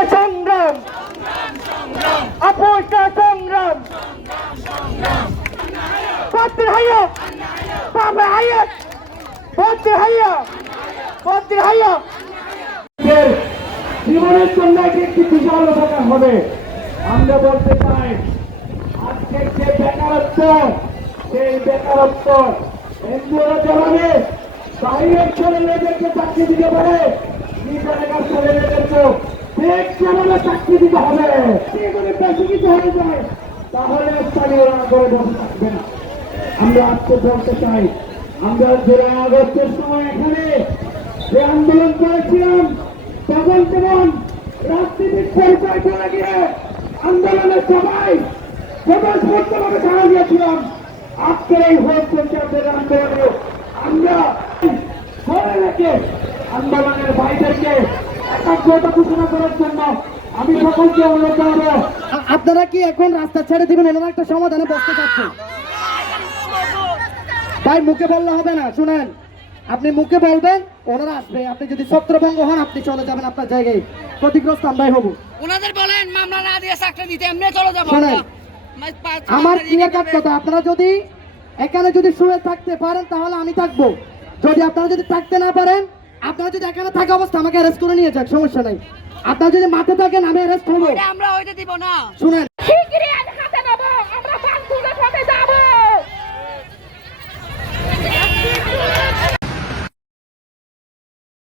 সংগ্রাম। আপোষটা সংগ্রাম। পত্র হাইয়া, পাবে হাইয়া। পত্র হাইয়া পত্র হাইয়া। জীবনের জন্য একটি বিশাল উপকার হবে। আমরা বলতে চাই, আজকে যে বেকারত্ব, সেই বেকারত্ব এনজিওরা চালাবে বাইরের ছেলে মেয়েদেরকে চাকরি দিতে পারে। নিজের ছেলে মেয়েদেরকে চাকরি দিতে হবে। বেশি কিছু হয়ে যায়, তাহলে স্থানীয়রা করে বসে থাকবে না। আমরা আজকে বলতে চাই, আমরা জেলা আগস্টের সময় এখানে যে আন্দোলন করেছিলাম তখন যেমন রাজনীতির পরিচয় চলে গিয়ে আন্দোলনের সবাই স্বতঃস্ফূর্তভাবে সাড়া দিয়েছিলাম। আজকের এই ভোট পঞ্চায়েতের আন্দোলনে আমরা ধরে রেখে আন্দোলনের ভাইদেরকে ঘোষণা করার জন্য আমি সকলকে অনুরোধ জানাব। আপনারা কি এখন রাস্তা ছেড়ে দিবেন? ওনারা একটা সমাধানে বসতে চাচ্ছেন তাই মুখে বললে হবে না শুনেন। আপনি মুখে বলবেন ওনারা আসবে। আপনি যদি ছত্রভঙ্গ হন আপনি চলে যাবেন আপনার জায়গায়। ক্ষতিগ্রস্ত আমরাই হব। ওনাদের বলেন মামলা না দিয়ে চাকরি দিতে এমনি চলে যাব। শোনেন, আমরা। ক্লিয়ার তারিখে কথা আপনারা যদি এখানে যদি শুয়ে থাকতে পারেন তাহলে আমি থাকব। যদি আপনারা যদি থাকতে না পারেন যদি এখানে থাকা অবস্থা আমাকে অ্যারেস্ট করে নিয়ে যাক সমস্যা নাই। আপনার যদি মাঠে থাকেন আমি অ্যারেস্ট করব। আমরা ওইটা দিব না। শুনেন।